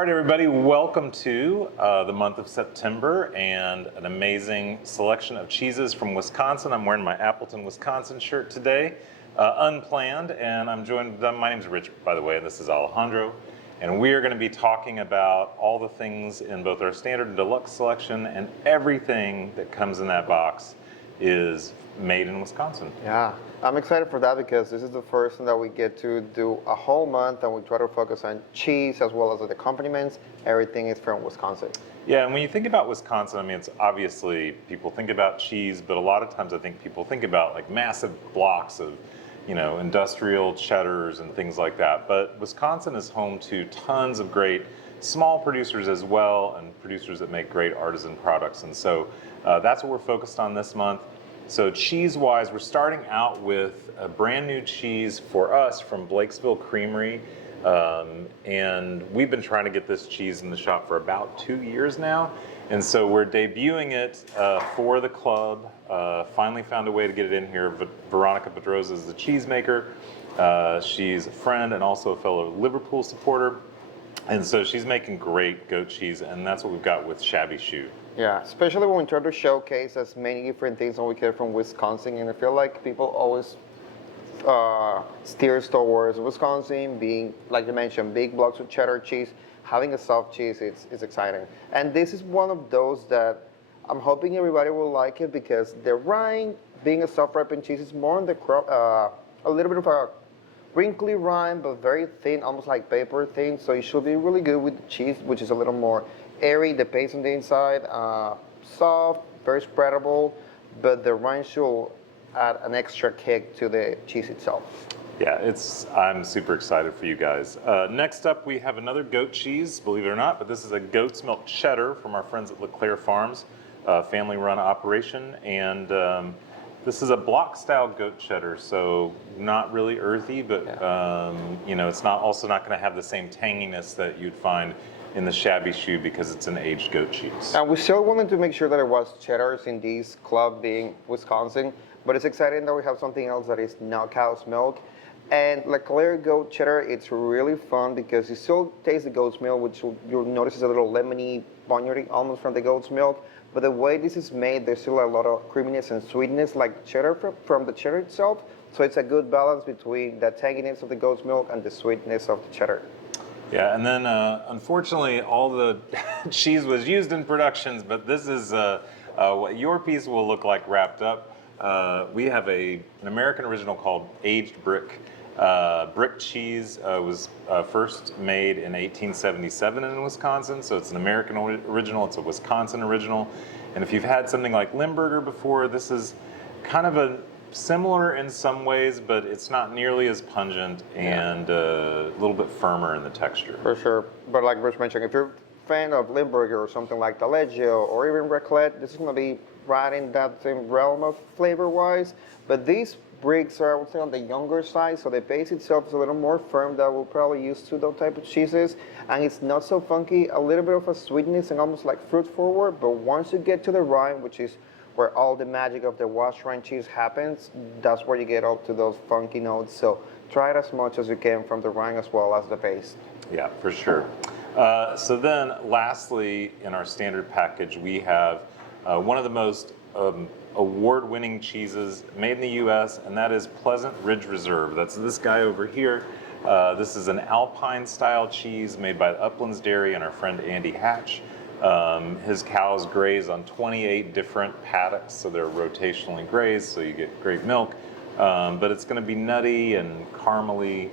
All right, everybody, welcome to the month of September and an amazing selection of cheeses from Wisconsin. I'm wearing my Appleton, Wisconsin shirt today, unplanned, and I'm joined, my name's Rich, by the way, and this is Alejandro, and we are going to be talking about all the things in both our standard and deluxe selection, and everything that comes in that box is made in Wisconsin. Yeah, I'm excited for that because this is the first time that we get to do a whole month and we try to focus on cheese as well as the accompaniments. Everything is from Wisconsin. Yeah, and when you think about Wisconsin, I mean, it's obviously people think about cheese, but a lot of times I think people think about like massive blocks of, industrial cheddars and things like that. But Wisconsin is home to tons of great small producers as well, and producers that make great artisan products. And so that's what we're focused on this month. So cheese-wise, we're starting out with a brand new cheese for us from Blakesville Creamery. And we've been trying to get this cheese in the shop for about 2 years now. And so we're debuting it for the club. Finally found a way to get it in here. Veronica Pedroza is the cheesemaker. She's a friend and also a fellow Liverpool supporter. And so she's making great goat cheese, and that's what we've got with Shabby Shoe. Yeah, especially when we try to showcase as many different things that we get from Wisconsin, and I feel like people always steers towards Wisconsin being, like you mentioned, big blocks of cheddar cheese. Having a soft cheese, it's exciting. And this is one of those that I'm hoping everybody will like it because the rind, being a soft ripened cheese, is more on the a little bit of a wrinkly rind, but very thin, almost like paper thin. So it should be really good with the cheese, which is a little more airy, the paste on the inside, soft, very spreadable, but the rind should add an extra kick to the cheese itself. Yeah, I'm super excited for you guys. Next up, we have another goat cheese, believe it or not, but this is a goat's milk cheddar from our friends at LeClaire Farms, family-run operation, and this is a block-style goat cheddar, so not really earthy, but it's also not going to have the same tanginess that you'd find in the Shabby Shoe because it's an aged goat cheese. And we still wanted to make sure that it was cheddars in this club being Wisconsin, but it's exciting that we have something else that is not cow's milk. And LeClaire goat cheddar, it's really fun because you still taste the goat's milk, which you'll notice is a little lemony, bonnery almost from the goat's milk. But the way this is made, there's still a lot of creaminess and sweetness like cheddar from the cheddar itself. So it's a good balance between the tanginess of the goat's milk and the sweetness of the cheddar. Yeah, and then unfortunately, all the cheese was used in productions, but this is what your piece will look like wrapped up. We have an American original called Aged Brick. Brick cheese was first made in 1877 in Wisconsin, so it's an American original, it's a Wisconsin original. And if you've had something like Limburger before, this is kind of a similar in some ways, but it's not nearly as pungent and a little bit firmer in the texture. For sure, but like Rich mentioned, if you're a fan of Limburger or something like Taleggio or even Raclette, this is going to be right in that same realm of flavor-wise. But these bricks are, I would say, on the younger side, so the base itself is a little more firm that we'll probably use to those type of cheeses, and it's not so funky, a little bit of a sweetness and almost like fruit forward, but once you get to the rind, which is where all the magic of the washed rind cheese happens, that's where you get up to those funky notes. So try it as much as you can from the rind as well as the base. Yeah, for sure. So then lastly, in our standard package, we have one of the most award-winning cheeses made in the U.S., and that is Pleasant Ridge Reserve. That's this guy over here. This is an Alpine-style cheese made by Uplands Dairy and our friend Andy Hatch. His cows graze on 28 different paddocks, so they're rotationally grazed, so you get great milk. But it's going to be nutty and caramely,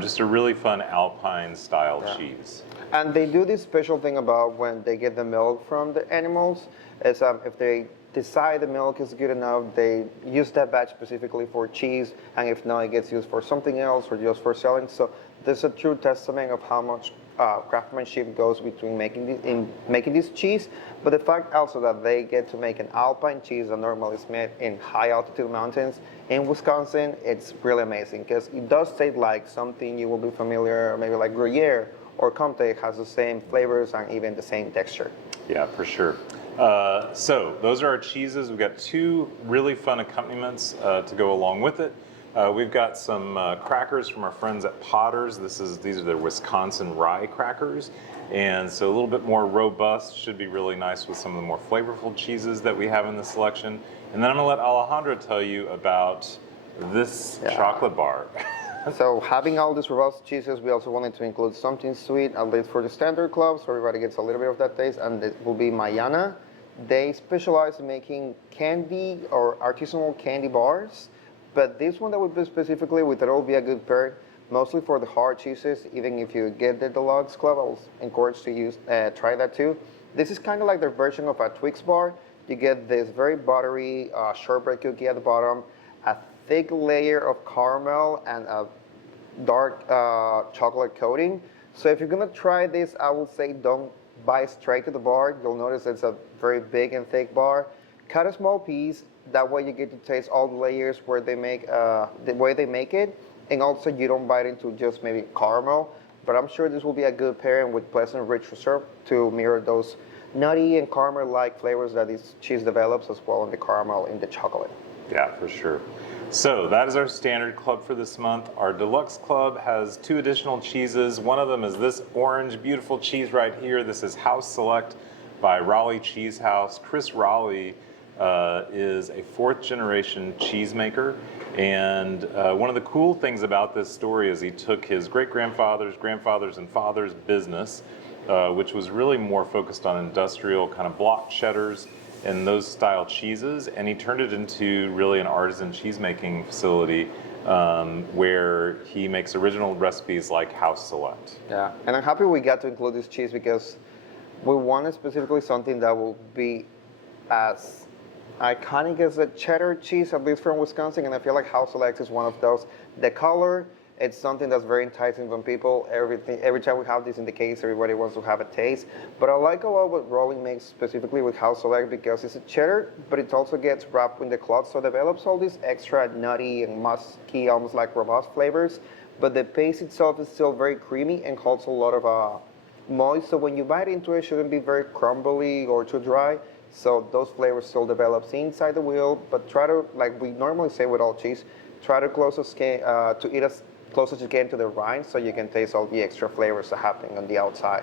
just a really fun Alpine-style cheese. And they do this special thing about when they get the milk from the animals, is if they decide the milk is good enough, they use that batch specifically for cheese, and if not, it gets used for something else or just for selling. So there's a true testament of how much craftsmanship goes between making this cheese, but the fact also that they get to make an Alpine cheese that normally is made in high altitude mountains in Wisconsin, it's really amazing because it does taste like something you will be familiar, maybe like Gruyere or Comté has the same flavors and even the same texture. Yeah, for sure. So those are our cheeses. We've got two really fun accompaniments to go along with it. We've got some crackers from our friends at Potter's. These are their Wisconsin rye crackers, and so a little bit more robust. Should be really nice with some of the more flavorful cheeses that we have in the selection. And then I'm gonna let Alejandro tell you about this chocolate bar. So having all these robust cheeses, we also wanted to include something sweet, at least for the standard club, so everybody gets a little bit of that taste, and it will be Mayana. They specialize in making candy or artisanal candy bars, but this one that would be specifically, we thought it would be a good pair, mostly for the hard cheeses. Even if you get the Deluxe Club, I was encouraged to try that too. This is kind of like their version of a Twix bar. You get this very buttery shortbread cookie at the bottom, a thick layer of caramel, and a dark chocolate coating. So if you're gonna try this, I would say don't bite straight to the bar. You'll notice it's a very big and thick bar. Cut a small piece. That way you get to taste all the layers where they make the way they make it, and also you don't bite into just maybe caramel. But I'm sure this will be a good pairing with Pleasant Ridge Reserve to mirror those nutty and caramel-like flavors that this cheese develops, as well in the caramel in the chocolate. Yeah, for sure. So that is our standard club for this month. Our deluxe club has 2 additional cheeses. One of them is this orange, beautiful cheese right here. This is House Select by Raleigh Cheese House. Chris Raleigh is a 4th generation cheesemaker. And one of the cool things about this story is he took his great-grandfather's, grandfather's, and father's business, which was really more focused on industrial kind of block cheddars and those style cheeses, and he turned it into really an artisan cheesemaking facility where he makes original recipes like House Select. Yeah, and I'm happy we got to include this cheese because we wanted specifically something that will be as iconic as a cheddar cheese, at least from Wisconsin, and I feel like House Select is one of those. The color, it's something that's very enticing from people. Every time we have this in the case, everybody wants to have a taste. But I like a lot what Rolling makes specifically with House Select because it's a cheddar, but it also gets wrapped in the cloth, so it develops all these extra nutty and musky, almost like robust flavors. But the paste itself is still very creamy and holds a lot of moist. So when you bite into it, it shouldn't be very crumbly or too dry. So those flavors still develops inside the wheel. But try to, like we normally say with all cheese, try to to eat as close as you can to the rind so you can taste all the extra flavors that are happening on the outside.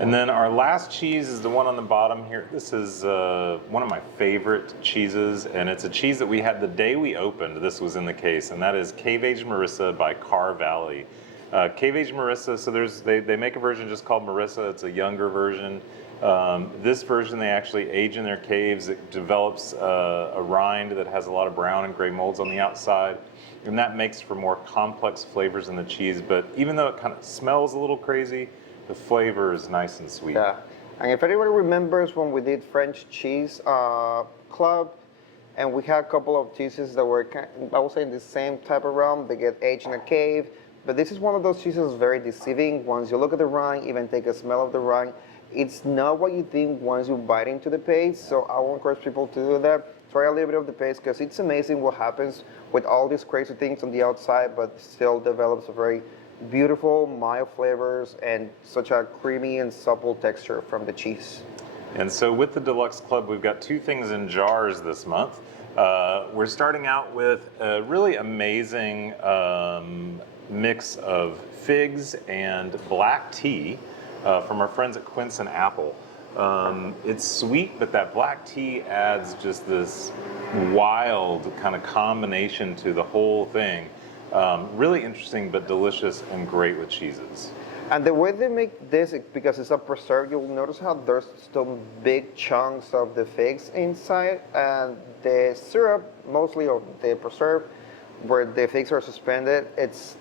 And then our last cheese is the one on the bottom here. This is one of my favorite cheeses, and it's a cheese that we had the day we opened. This was in the case, and that is Cave Aged Marissa by Carr Valley. Cave Aged Marissa, so they make a version just called Marissa. It's a younger version. This version they actually age in their caves. It develops a rind that has a lot of brown and gray molds on the outside, and that makes for more complex flavors in the cheese. But even though it kind of smells a little crazy, the flavor is nice and sweet. Yeah, and if anybody remembers when we did French cheese club, and we had a couple of cheeses that were, I would say, in the same type of realm. They get aged in a cave, but this is one of those cheeses that's very deceiving. Once you look at the rind, even take a smell of the rind, it's not what you think once you bite into the paste. So I will encourage people to do that. Try a little bit of the paste because it's amazing what happens with all these crazy things on the outside, but still develops a very beautiful, mild flavors and such a creamy and supple texture from the cheese. And so with the Deluxe Club, we've got 2 things in jars this month. We're starting out with a really amazing mix of figs and black tea from our friends at Quince and Apple. It's sweet, but that black tea adds just this wild kind of combination to the whole thing. Really interesting, but delicious and great with cheeses. And the way they make this, because it's a preserve, you'll notice how there's still big chunks of the figs inside, and the syrup, mostly of the preserve, where the figs are suspended, it's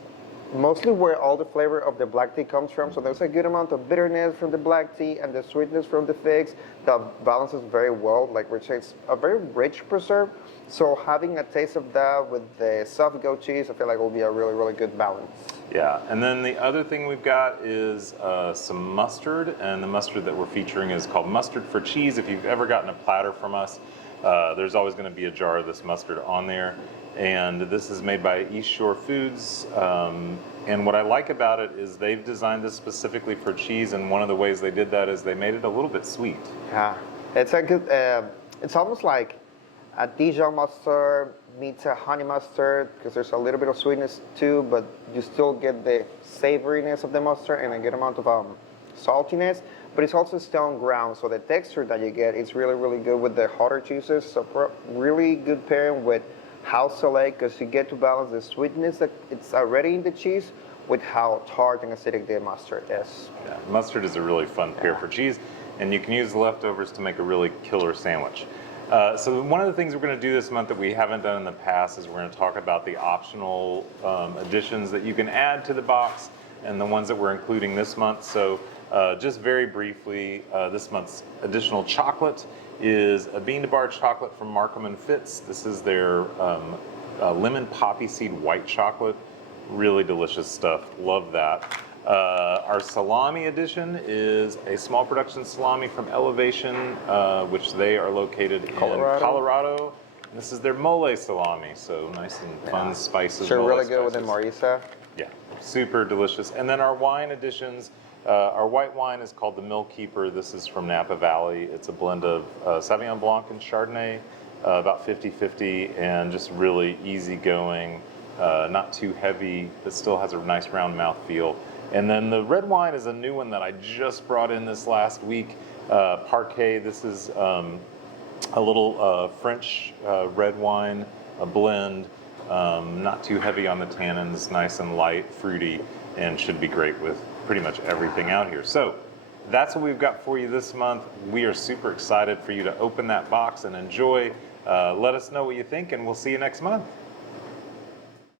mostly where all the flavor of the black tea comes from. So there's a good amount of bitterness from the black tea and the sweetness from the figs that balances very well. Like Rich said, it's a very rich preserve. So having a taste of that with the soft goat cheese, I feel like will be a really, really good balance. Yeah, and then the other thing we've got is some mustard, and the mustard that we're featuring is called Mustard for Cheese. If you've ever gotten a platter from us, there's always going to be a jar of this mustard on there. And this is made by East Shore Foods. And what I like about it is they've designed this specifically for cheese, and one of the ways they did that is they made it a little bit sweet. Yeah, it's a good. It's almost like a Dijon mustard meets a honey mustard because there's a little bit of sweetness too, but you still get the savoriness of the mustard and a good amount of saltiness. But it's also stone ground, so the texture that you get is really, really good with the hotter cheeses. So really good pairing with house select because you get to balance the sweetness that it's already in the cheese with how tart and acidic the mustard is. Yeah, mustard is a really fun pair for cheese, and you can use the leftovers to make a really killer sandwich. So one of the things we're going to do this month that we haven't done in the past is we're going to talk about the optional additions that you can add to the box and the ones that we're including this month. So just very briefly, this month's additional chocolate is a bean to bar chocolate from Markham & Fitz. This is their lemon poppy seed white chocolate. Really delicious stuff. Love that. Our salami edition is a small production salami from Elevation, which they are located in Colorado. And this is their mole salami, so nice and fun spices. So really good spices. with the Marisa. Yeah, super delicious. And then our wine additions, our white wine is called the Mill Keeper. This is from Napa Valley. It's a blend of Sauvignon Blanc and Chardonnay, about 50-50, and just really easygoing, not too heavy, but still has a nice round mouth feel. And then the red wine is a new one that I just brought in this last week, Parquet. This is a little French red wine, a blend, not too heavy on the tannins, nice and light, fruity, and should be great with pretty much everything out here. So that's what we've got for you this month. We are super excited for you to open that box and enjoy. Let us know what you think, and we'll see you next month.